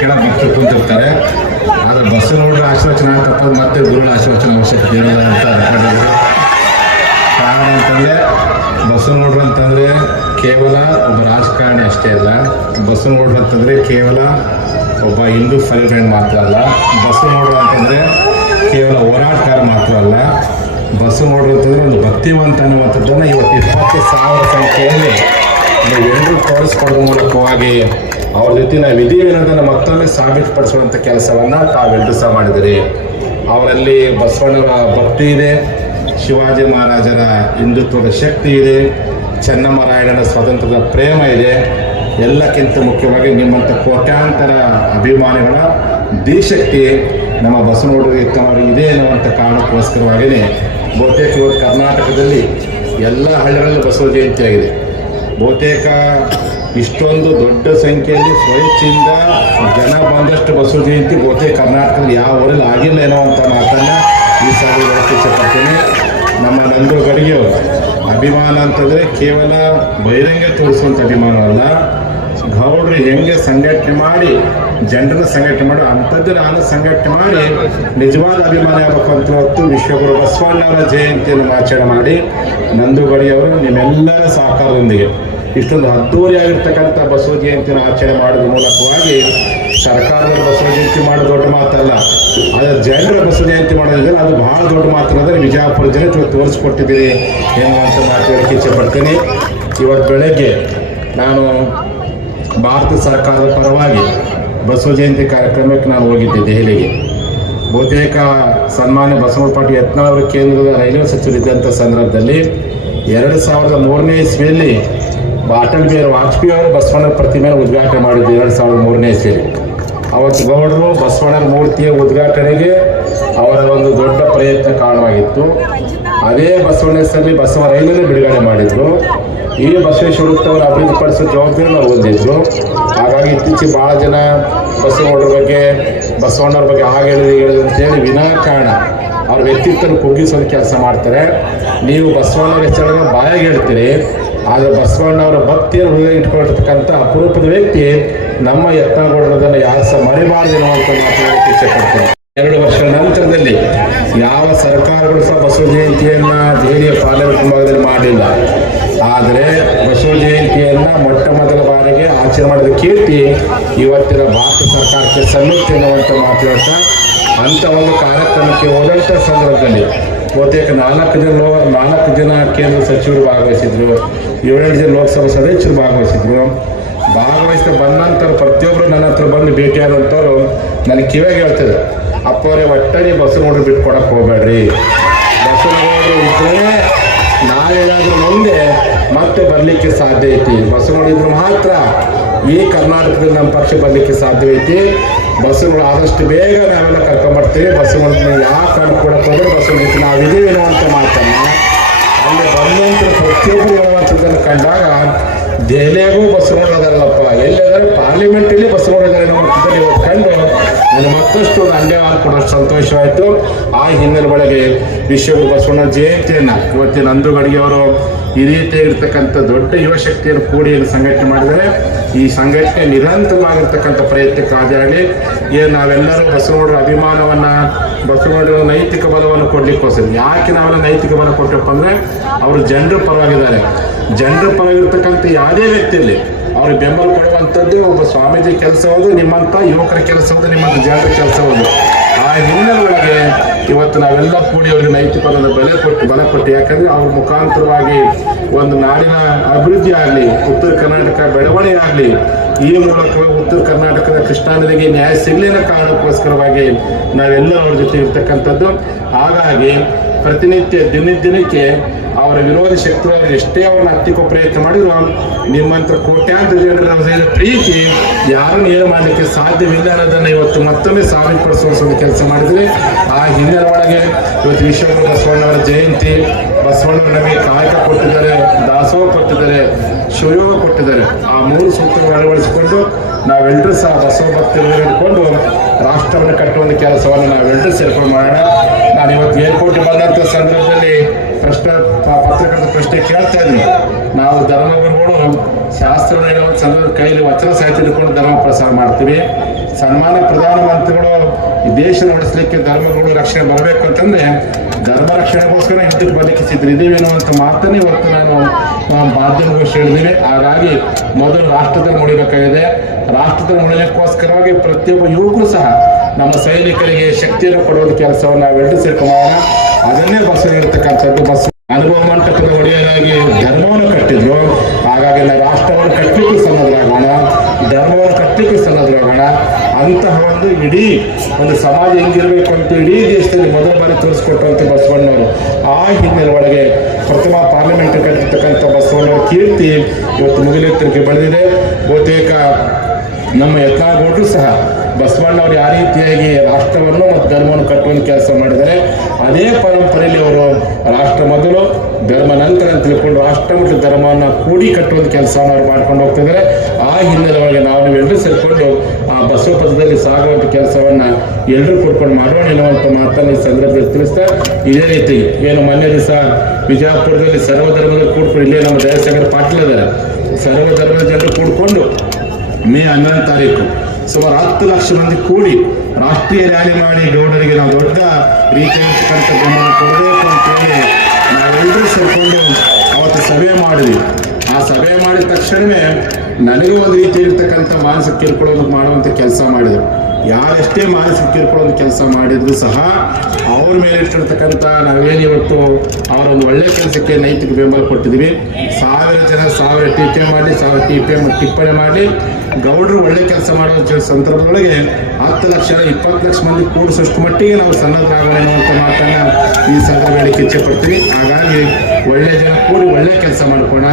ಕೆಳಗೆ ಭಕ್ತರು ಕುಂತಿರ್ತಾರೆ. ಆದರೆ ಬಸ್ಸು ನೋಡ್ರೆ ಆಶೀರ್ವಚನ ತಪ್ಪದು ಮತ್ತೆ ಗುರುಗಳ ಆಶೀರ್ವಚನ ಅವಶ್ಯಕತೆ ಇರಲ್ಲ ಅಂತ ಅನ್ಕೊಂಡಿದ್ರು ಕಾರಣ ಅಂತಂದರೆ ಬಸ್ಸು ನೋಡ್ರು ಅಂತಂದರೆ ಕೇವಲ ಒಬ್ಬ ರಾಜಕಾರಣಿ ಅಷ್ಟೇ ಅಲ್ಲ. ಬಸ್ಸು ನೋಡ್ರು ಅಂತಂದರೆ ಕೇವಲ ಒಬ್ಬ ಹಿಂದೂ ಫ್ರೆಂಡ್ ಮಾತ್ರ ಅಲ್ಲ. ಬಸ್ಸು ನೋಡ್ರು ಅಂತಂದರೆ ಕೇವಲ ಹೋರಾಟಗಾರ ಮಾತ್ರ ಅಲ್ಲ. ಬಸ್ಸು ನೋಡ್ರು ಅಂತಂದರೆ ಒಂದು ಭಕ್ತಿವಂತ ಅನ್ನುವಂಥದ್ದನ್ನು ಇವತ್ತು ಇಪ್ಪತ್ತು ಸಾವಿರ ಸಂಖ್ಯೆಯಲ್ಲಿ ನೀವೆಲ್ಲರೂ ತೋರಿಸ್ಕೊಡೋ ಮೂಲಕವಾಗಿ ಅವ್ರ ಜೊತೆ ನಾವು ಇದೀವಿ ಅನ್ನೋದನ್ನು ಮತ್ತೊಮ್ಮೆ ಸಾಬೀತುಪಡಿಸುವಂಥ ಕೆಲಸವನ್ನು ತಾವೆಲ್ಲರೂ ಸಹ ಮಾಡಿದಿರಿ. ಅವರಲ್ಲಿ ಬಸವಣ್ಣನ ಭಕ್ತಿ ಇದೆ, ಶಿವಾಜಿ ಮಹಾರಾಜರ ಹಿಂದುತ್ವದ ಶಕ್ತಿ ಇದೆ ಚೆನ್ನಮ್ಮರಾಯಣ್ಣನ ಸ್ವಾತಂತ್ರ್ಯದ ಪ್ರೇಮ ಇದೆ. ಎಲ್ಲಕ್ಕಿಂತ ಮುಖ್ಯವಾಗಿ ನಿಮ್ಮಂಥ ಕೋಟ್ಯಾಂತರ ಅಭಿಮಾನಿಗಳ ದೇಶಕ್ಕೆ ನಮ್ಮ ಬಸವನಗೌಡರಿಗೆ ಇದೆ ಅನ್ನುವಂಥ ಕಾರಣಕ್ಕೋಸ್ಕರವಾಗಿಯೇ ಬಹುತೇಕ ಕರ್ನಾಟಕದಲ್ಲಿ ಎಲ್ಲ ಹಳ್ಳಿಗಳಲ್ಲಿ ಬಸವ ಜಯಂತಿ ಆಗಿದೆ ಬಹುತೇಕ ಇಷ್ಟೊಂದು ದೊಡ್ಡ ಸಂಖ್ಯೆಯಲ್ಲಿ ಸ್ವಚ್ಛಿಂದ ಜನ ಬಂದಷ್ಟು ಬಸವ ಜಯಂತಿ ಬಹುತೇಕ ಕರ್ನಾಟಕದಲ್ಲಿ ಯಾವ ಊರಲ್ಲಿ ಆಗಿಲ್ಲ ಏನೋ ಅಂತ ಮಾತನ್ನು ಈ ಸಾರಿ ಇಷ್ಟಪಡ್ತೀನಿ ನಮ್ಮ ನಂದು ಗಡಿಗೆಯವರು ಅಭಿಮಾನ ಅಂತಂದರೆ ಕೇವಲ ಬಹಿರಂಗ ತೋರಿಸುವಂಥ ಅಭಿಮಾನವಲ್ಲ ಗೌಡ್ರು ಹೆಂಗೆ ಸಂಘಟನೆ ಮಾಡಿ, ಜನರನ್ನ ಸಂಘಟನೆ ಮಾಡಿ ಅಂಥದ್ದು ನಾನು ಸಂಘಟನೆ ಮಾಡಿ ನಿಜವಾದ ಅಭಿಮಾನ ಆಗಬೇಕು ಅಂತ ಹೊತ್ತು ವಿಶ್ವಗುರು ಬಸವಣ್ಣವರ ಜಯಂತಿಯನ್ನು ಆಚರಣೆ ಮಾಡಿ ನಂದು ಗಡಿಯವರು ನಿಮ್ಮೆಲ್ಲರ ಸಹಕಾರದೊಂದಿಗೆ. ಇಷ್ಟೊಂದು ಅದ್ದೂರಿಯಾಗಿರ್ತಕ್ಕಂಥ ಬಸವ ಜಯಂತಿನ ಆಚರಣೆ ಮಾಡೋದ್ರ ಮೂಲಕವಾಗಿ ಸರ್ಕಾರದ ಬಸವ ಜಯಂತಿ ಮಾಡೋದು ದೊಡ್ಡ ಮಾತಲ್ಲ. ಆದರೆ ಜನರ ಬಸವ ಜಯಂತಿ ಮಾಡೋದಿದ್ರೆ ಅದು ಬಹಳ ದೊಡ್ಡ ಮಾತು ಅಂದರೆ ವಿಜಯಪುರ ಜನ ಇವತ್ತು ತೋರಿಸ್ಕೊಟ್ಟಿದ್ದೀರಿ ಎನ್ನುವಂಥ ಮಾತು ಹೇಳಕ್ಕೆ ಇಚ್ಛೆಪಡ್ತೀನಿ ಇವತ್ತು ಬೆಳಗ್ಗೆ ನಾನು ಭಾರತ ಸರ್ಕಾರದ ಪರವಾಗಿ ಬಸವ ಜಯಂತಿ ಕಾರ್ಯಕ್ರಮಕ್ಕೆ ನಾನು ಹೋಗಿದ್ದೆ ದೆಹಲಿಗೆ. ಬಹುತೇಕ ಸನ್ಮಾನ್ಯ ಬಸವಣ್ಣ ಪಾಟೀಲ್ ಅವರು ಕೇಂದ್ರದ ರೈಲ್ವೆ ಸಚಿವರಿದ್ದಂಥ ಸಂದರ್ಭದಲ್ಲಿ ಎರಡು ಸಾವಿರದ ಮೂರನೇ ಇಸ್ವಿಯಲ್ಲಿ ಅಟಲ್ ಬಿಹಾರಿ ವಾಜಪೇಯಿ ಅವರು ಬಸವಣ್ಣ ಪ್ರತಿಮೆ ಉದ್ಘಾಟನೆ ಮಾಡಿದ್ದು ಎರಡು ಸಾವಿರದ ಮೂರನೇ ಇಸ್ವಿಯಲ್ಲಿ ಅವತ್ತು ಗೌಡರು ಬಸವಣ್ಣನ ಮೂರ್ತಿಯ ಉದ್ಘಾಟನೆಗೆ ಅವರ ಒಂದು ದೊಡ್ಡ ಪ್ರಯತ್ನ ಕಾರಣವಾಗಿತ್ತು. ಅದೇ ಬಸವಣ್ಣ ಬಸವ ರೈಲನ್ನು ಬಿಡುಗಡೆ ಮಾಡಿದ್ರು. ಈ ಬಸವೇಶ್ವರತ್ತವರು ಅಭಿವೃದ್ಧಿಪಡಿಸೋ ಜವಾಬ್ದಾರಿ ನಾವು ಹೊಂದಿದ್ರು. ಹಾಗಾಗಿ ಇತ್ತೀಚೆಗೆ ಭಾಳ ಜನ ಬಸವಗೌಡರ ಬಗ್ಗೆ, ಬಸವಣ್ಣವ್ರ ಬಗ್ಗೆ ಹಾಗೆ ಹೇಳಿದ್ರು ಹೇಳಿದ್ರು ಅಂತೇಳಿ ವಿನಾಕಾರಣ ಅವ್ರ ವ್ಯಕ್ತಿತ್ವ ಕುಗ್ಗಿಸೋದು ಕೆಲಸ ಮಾಡ್ತಾರೆ. ನೀವು ಬಸವಣ್ಣವ್ರ ಹೆಸರನ್ನು ಬಾಯಾಗಿ ಹೇಳ್ತೀರಿ. ಆದರೆ ಬಸವಣ್ಣವರ ಭಕ್ತಿಯನ್ನು ಹೃದಯ ಇಟ್ಕೊಂಡಿರ್ತಕ್ಕಂಥ ಅಪರೂಪದ ವ್ಯಕ್ತಿ ನಮ್ಮ ಯತ್ನಗೊಂಡದನ್ನು ಯಾರು ಸಹ ಮರಿಬಾರದು ಅನ್ನುವಂಥ ಮಾತನಾಡಕ್ಕೆ ಇಚ್ಛೆಪಡ್ತೇನೆ ಎರಡು ವರ್ಷಗಳ ನಂತರದಲ್ಲಿ ಯಾವ ಸರ್ಕಾರಗಳು ಸಹ ಬಸವ ಜಯಂತಿಯನ್ನು ದೆಹಲಿಯ ಪಾರ್ಲಿಮೆಂಟ್ ಭಾಗದಲ್ಲಿ ಮಾಡಲಿಲ್ಲ. ಆದರೆ ಬಸವ ಜಯಂತಿಯನ್ನು ಮೊಟ್ಟ ಮೊದಲ ಬಾರಿಗೆ ಆಚರಣೆ ಮಾಡಿದ ಕೀರ್ತಿ ಇವತ್ತಿನ ಭಾರತ ಸರ್ಕಾರಕ್ಕೆ ಸಲ್ಲುತ್ತೆ ಅನ್ನುವಂಥ ಮಾತನಾಡ್ತಾ ಅಂಥ ಒಂದು ಕಾರ್ಯಕ್ರಮಕ್ಕೆ ಹೋದಂಥ ಸಂದರ್ಭದಲ್ಲಿ ಬಹುತೇಕ ನಾಲ್ಕು ಜನ ನಾಲ್ಕು ಜನ ಕೇಂದ್ರ ಸಚಿವರು ಭಾಗವಹಿಸಿದ್ರು. ಏಳೆಂಟು ಜನ ಲೋಕಸಭಾ ಸದಸ್ಯರು ಭಾಗವಹಿಸಿದ್ರು. ಭಾಗವಹಿಸಿದ ಬಂದ ನಂತರ ಪ್ರತಿಯೊಬ್ಬರು ನನ್ನ ಹತ್ರ ಬಂದು ಭೇಟಿಯಾದಂಥವ್ರು ನನಗೆ ಕಿವಿಯಾಗಿ ಹೇಳ್ತಿದ್ರು, ಅಪ್ಪವರೇ ಬಸ್ ನೋಡಿ ಬಿಟ್ಟು ಕೊಡಕ್ಕೆ ಹೋಗ್ಬೇಡ್ರಿ. ಇದ್ರೆ ನಾವೇನಾದ್ರೂ ಮುಂದೆ ಮತ್ತೆ ಬರಲಿಕ್ಕೆ ಸಾಧ್ಯ ಐತಿ. ಬಸ್ ನೋಡಿದ್ರು ಮಾತ್ರ ಈ ಕರ್ನಾಟಕದಲ್ಲಿ ನಮ್ಮ ಪಕ್ಷ ಬರಲಿಕ್ಕೆ ಸಾಧ್ಯ ಐತಿ. ಬಸ್ಸುಗಳು ಆದಷ್ಟು ಬೇಗ ನಾವೆಲ್ಲ ಕರ್ಕೊಂಬರ್ತೀವಿ. ಬಸ್ಸುಗಳನ್ನ ಯಾವ ಕಾರಣ ಕೂಡ ಹೋದ್ರೆ ಬಸ್ಸು ನಾವಿದ್ದೀವಿ ಅನ್ನುವಂಥ ಮಾತನ್ನ ಅಲ್ಲಿ ಬಂದಂತ ಪ್ರತಿಯೊಬ್ಬರು ಹೇಳುವಂಥದ್ದನ್ನು ಕಂಡಾಗ ದೆಹಲಿಯಾಗೂ ಬಸ್ಸುಗಳು ಅದಾರಲ್ಲಪ್ಪ ಎಲ್ಲಿದ್ದಾರೆ ಪಾರ್ಲಿಮೆಂಟಲ್ಲಿ ಬಸ್ಸುಗಳು ಇದ್ದಾರೆ ಇವತ್ತು ಕಂಡು ನನಗೆ ಮತ್ತಷ್ಟು ಅಂಡೆ ಕೊಡೋಷ್ಟು ಸಂತೋಷವಾಯಿತು ಆ ಹಿನ್ನೆಲೆ ಒಳಗೆ ವಿಶ್ವಗುರು ಬಸವಣ್ಣ ಜಯಂತಿಯನ್ನು ಇವತ್ತಿನ ನಂದು ಗಡಿಗೆಯವರು ಈ ರೀತಿಯಾಗಿರ್ತಕ್ಕಂಥ ದೊಡ್ಡ ಯುವಶಕ್ತಿಯನ್ನು ಕೂಡಿ ಸಂಘಟನೆ ಮಾಡಿದರೆ ಈ ಸಂಘಟನೆ ನಿರಂತರವಾಗಿರ್ತಕ್ಕಂಥ ಪ್ರಯತ್ನಕ್ಕೆ ಹಾಜರಾಗಲಿ. ಏನು ನಾವೆಲ್ಲರೂ ಬಸವನೋಡರ ಅಭಿಮಾನವನ್ನು ಬಸವನೋಡರ ನೈತಿಕ ಬಲವನ್ನು ಕೊಡಲಿಕ್ಕೋಸ್ಕರ. ಯಾಕೆ ನಾವೆಲ್ಲ ನೈತಿಕ ಬಲ ಕೊಟ್ಟಪ್ಪ ಅಂದರೆ, ಅವರು ಜನರ ಪರವಾಗಿದ್ದಾರೆ. ಜನರ ಪರವಾಗಿರ್ತಕ್ಕಂಥ ಯಾವುದೇ ವ್ಯಕ್ತಿಯಲ್ಲಿ ಅವ್ರಿಗೆ ಬೆಂಬಲ ಕೊಡುವಂಥದ್ದೇ ಒಬ್ಬ ಸ್ವಾಮೀಜಿ ಕೆಲಸ ಹೌದು ನಿಮ್ಮಂಥ ಯುವಕರ ಕೆಲಸ ಹೌದು ನಿಮ್ಮಂಥ ಜನರ ಕೆಲಸ ಹೌದು ಆ ಹಿನ್ನೆಲೆಯೊಳಗೆ ಇವತ್ತು ನಾವೆಲ್ಲ ಕೂಡಿ ಅವರಿಗೆ ನೈತಿಕವಾದ ಬೆಲೆ ಕೊಟ್ಟು ಬಲ ಕೊಟ್ಟು, ಯಾಕಂದ್ರೆ ಅವ್ರ ಮುಖಾಂತರವಾಗಿ ಒಂದು ನಾಡಿನ ಅಭಿವೃದ್ಧಿ ಆಗಲಿ, ಉತ್ತರ ಕರ್ನಾಟಕ ಬೆಳವಣಿಗೆ ಆಗಲಿ, ಈ ಮೂಲಕ ಉತ್ತರ ಕರ್ನಾಟಕದ ಕೃಷ್ಣಾ ನದಿಗೆ ನ್ಯಾಯ ಸಿಗಲಿ ಅನ್ನೋ ಕಾರಣಕ್ಕೋಸ್ಕರವಾಗಿ ನಾವೆಲ್ಲ ಅವ್ರ ಜೊತೆ ಇರ್ತಕ್ಕಂಥದ್ದು. ಹಾಗಾಗಿ ಪ್ರತಿನಿತ್ಯ ದಿನ ದಿನಕ್ಕೆ ಅವರ ವಿರೋಧ ಶಕ್ತಿಗಳು ಎಷ್ಟೇ ಅವ್ರನ್ನ ಹತ್ತಿಕ್ಕೋ ಪ್ರಯತ್ನ ಮಾಡಿದ್ರು, ನಿಮ್ಮಂತ ಕೋಟ್ಯಾಂತರ ಜನರ ಹೃದಯದ ಪ್ರೀತಿ ಯಾರನ್ನು ಏನು ಮಾಡಲಿಕ್ಕೆ ಸಾಧ್ಯವಿಲ್ಲ ಅನ್ನೋದನ್ನು ಇವತ್ತು ಮತ್ತೊಮ್ಮೆ ಸಾಬೀತುಪಡಿಸುವ ಕೆಲಸ ಮಾಡಿದ್ರೆ, ಆ ಹಿನ್ನೆಲೆ ಒಳಗೆ ಇವತ್ತು ವಿಶ್ವಗುರು ಬಸವಣ್ಣವರ ಜಯಂತಿ ಬಸವಣ್ಣವರು ನಮಗೆ ಕಾಯಕ ಕೊಟ್ಟಿದ್ದಾರೆ, ದಾಸೋಹ ಕೊಟ್ಟಿದ್ದಾರೆ, ಶಿವಯೋಗ ಕೊಟ್ಟಿದ್ದಾರೆ. ಆ ಮೂರು ಸೂತ್ರಗಳನ್ನು ಅಳವಡಿಸಿಕೊಂಡು ನಾವೆಲ್ಲರೂ ಸಹ ಬಸವ ಭಕ್ತಿಯನ್ನು ಹಿಡ್ಕೊಂಡು ರಾಷ್ಟ್ರವನ್ನು ಕಟ್ಟುವ ಕೆಲಸವನ್ನು ನಾವೆಲ್ಲರೂ ಸೇರ್ಕೊಂಡು ಮಾಡೋಣ. ನಾನು ಇವತ್ತು ಏರ್ಪೋರ್ಟ್ ಬಂದಂಥ ಸಂದರ್ಭದಲ್ಲಿ ಪ್ರಶ್ನೆ ಪತ್ರಕರ್ತ ಪ್ರಶ್ನೆ ಕೇಳ್ತಾ ಇದ್ದೀನಿ. ನಾವು ಧರ್ಮಗುರುಗಳು ಶಾಸ್ತ್ರ ಸಂದರ್ಭ ಕೈಲಿ ವಚನ ಸಾಹಿತ್ಯ ಹಿಡ್ಕೊಂಡು ಧರ್ಮ ಪ್ರಸಾರ ಮಾಡ್ತೀವಿ. ಸನ್ಮಾನ ಪ್ರಧಾನಮಂತ್ರಿಗಳು ದೇಶ ನಡೆಸಲಿಕ್ಕೆ ಧರ್ಮಗಳು ರಕ್ಷಣೆ ಬರಬೇಕು ಅಂತಂದ್ರೆ ಧರ್ಮ ರಕ್ಷಣೆಗೋಸ್ಕರ ಹಿಂದಕ್ಕೆ ಬದುಕಿಸಿದ್ರು. ಸಿದ್ಧರಿದ್ದೀವೇನೋ ಅಂತ ಮಾತನ್ನೇ ಇವತ್ತು ನಾನು ಮಾಧ್ಯಮಗೋಷ್ಠಿ ಹೇಳಿದ್ದೀನಿ ಹಾಗಾಗಿ ಮೊದಲು ರಾಷ್ಟ್ರದಲ್ಲಿ ಮುಡಿಬೇಕಾಗಿದೆ ರಾಷ್ಟ್ರದಲ್ಲಿ ಮುಡಿಲಿಕ್ಕೋಸ್ಕರವಾಗಿ ಪ್ರತಿಯೊಬ್ಬ ಯುವಕರು ಸಹ ನಮ್ಮ ಸೈನಿಕರಿಗೆ ಶಕ್ತಿಯನ್ನು ಕೊಡುವ ಕೆಲಸವನ್ನು ನಾವೆಲ್ಲರೂ ಸೇರ್ಕೊಳ್ಳೋಣ ಅದನ್ನೇ ಬಸ್ ಇರತಕ್ಕಂಥದ್ದು. ಬಸ್ ಅನುಭವ ಮಂಟಪದ ಒಡೆಯರಾಗಿ ಧರ್ಮವನ್ನು ಕಟ್ಟಿದ್ರು. ಹಾಗಾಗಿ ರಾಷ್ಟ್ರವನ್ನು ಕಟ್ಟಲಿಕ್ಕೆ ಅಂತಹ ಒಂದು ಇಡೀ ಒಂದು ಸಮಾಜ ಹೆಂಗಿರಬೇಕು ಅಂತ ಇಡೀ ದೇಶದಲ್ಲಿ ಮೊದಲ ಬಾರಿ ತೋರಿಸ್ಕೊಟ್ಟಂತ ಬಸವಣ್ಣವರು. ಆ ಹಿನ್ನೆಲೆ ಒಳಗೆ ಪ್ರಥಮ ಪಾರ್ಲಿಮೆಂಟ್ ಕಟ್ಟಿರ್ತಕ್ಕಂಥ ಬಸವಣ್ಣವರ ಕೀರ್ತಿ ಇವತ್ತು ಮುಗಿಲೆತ್ತರಿಗೆ ಬೆಳೆದಿದೆ. ಬಹುತೇಕ ನಮ್ಮ ಯತ್ನಾಗೌಡರು ಸಹ ಬಸವಣ್ಣವರು ಯಾವ ರೀತಿಯಾಗಿ ರಾಷ್ಟ್ರವನ್ನು ಮತ್ತು ಧರ್ಮವನ್ನು ಕಟ್ಟುವಂಥ ಕೆಲಸ ಮಾಡಿದ್ದಾರೆ, ಅದೇ ಪರಂಪರೆಯಲ್ಲಿ ಅವರು ರಾಷ್ಟ್ರ ಮೊದಲು, ಧರ್ಮ ನಂತರ ಅಂತ ತಿಳ್ಕೊಂಡು ರಾಷ್ಟ್ರ ಮತ್ತು ಧರ್ಮವನ್ನು ಕೂಡಿ ಕಟ್ಟುವಂಥ ಕೆಲಸವನ್ನು ಅವರು ಮಾಡ್ಕೊಂಡು ಹೋಗ್ತಿದ್ದಾರೆ. ಆ ಹಿನ್ನೆಲೆ ಒಳಗೆ ನಾವು ಎಲ್ಲರೂ ಸೇರಿಕೊಂಡು ಆ ಬಸವ ಪದದಲ್ಲಿ ಸಾಗುವಂಥ ಕೆಲಸವನ್ನು ಎಲ್ಲರೂ ಕೂಡ್ಕೊಂಡು ಮಾಡೋಣ ಎನ್ನುವಂಥ ಮಾತನ್ನು ಈ ಸಂದರ್ಭದಲ್ಲಿ ತಿಳಿಸ್ತಾ ಇದೇ ರೀತಿ ಏನು ಮೊನ್ನೆ ದಿವಸ ವಿಜಯಪುರದಲ್ಲಿ ಸರ್ವ ಧರ್ಮದ ಕೂಡ್ಕೊಂಡು ಇಲ್ಲೇ ನಮ್ಮ ದಯಾಸಾಗರ್ ಪಾಟೀಲ್ ಇದ್ದಾರೆ. ಸರ್ವ ಧರ್ಮದ ಜನರು ಕೂಡ್ಕೊಂಡು ಮೇ ಹನ್ನೊಂದು ತಾರೀಕು ಸುಮಾರು ಹತ್ತು ಲಕ್ಷ ಮಂದಿ ಕೂಡಿ ರಾಷ್ಟ್ರೀಯ ರ್ಯಾಲಿ ಮಾಡಿ ಗೌಡರಿಗೆ ನಾವು ದೊಡ್ಡ ರೀತಿಯಾಗಿರ್ತಕ್ಕಂಥ ಕೊಡಬೇಕು ಅಂತೇಳಿ ನಾವೆಲ್ಲರೂ ಸೇರ್ಕೊಂಡು ಅವತ್ತು ಸಭೆ ಮಾಡಿದ್ವಿ. ಆ ಸಭೆ ಮಾಡಿದ ತಕ್ಷಣವೇ ನನಗೂ ಒಂದು ರೀತಿ ಇರ್ತಕ್ಕಂಥ ಮಾನಸಿಕ ಕಿರುಕುಳವನ್ನು ಮಾಡುವಂಥ ಕೆಲಸ ಮಾಡಿದರು. ಯಾರೆಷ್ಟೇ ಮಾನಸಿಕ ಕಿರುಕುಳ ಕೆಲಸ ಮಾಡಿದ್ರು ಸಹ ಅವ್ರ ಮೇಲೆ ಇಟ್ಟಿರ್ತಕ್ಕಂಥ ನಾವೇನು ಇವತ್ತು ಅವರ ಒಂದು ಒಳ್ಳೆ ಕೆಲಸಕ್ಕೆ ನೈತಿಕ ಬೆಂಬಲ ಕೊಟ್ಟಿದ್ವಿ ಸಾವಿರ ಜನ ಸಾವಿರ ಟೀಕೆ ಮಾಡಿ, ಸಾವಿರ ಟೀಕೆ ಟಿಪ್ಪಣಿ ಮಾಡಿ, ಗೌಡರು ಒಳ್ಳೆ ಕೆಲಸ ಮಾಡುವ ಸಂದರ್ಭದೊಳಗೆ ಹತ್ತು ಲಕ್ಷ, ಇಪ್ಪತ್ತು ಲಕ್ಷ ಮಂದಿ ಕೂಡಿಸೋಷ್ಟು ಮಟ್ಟಿಗೆ ನಾವು ಸನ್ನದ್ಧರಾಗೋಣ ಅಂತ ಮಾತನ್ನ ಈ ಸಂದರ್ಭದಲ್ಲಿ ಕಿಚ್ಚೆ ಪಡ್ತೀವಿ. ಹಾಗಾಗಿ ಒಳ್ಳೆ ಜನ ಕೂಡಿ ಒಳ್ಳೆ ಕೆಲಸ ಮಾಡ್ಕೋಣ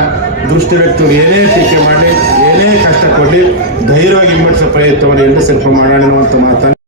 ದುಷ್ಟ ವ್ಯಕ್ತಿಗಳು ಏನೇ ಟೀಕೆ ಮಾಡಲಿ, ಏನೇ ಕಷ್ಟ ಕೊಡಲಿ ಧೈರ್ಯವಾಗಿ ಹಿಂಬಡಿಸೋ ಪ್ರಯತ್ನವನ್ನು ಎಲ್ಲರೂ ಸ್ವಲ್ಪ ಮಾಡೋಣ ಅಂತ ಮಾತನ್ನು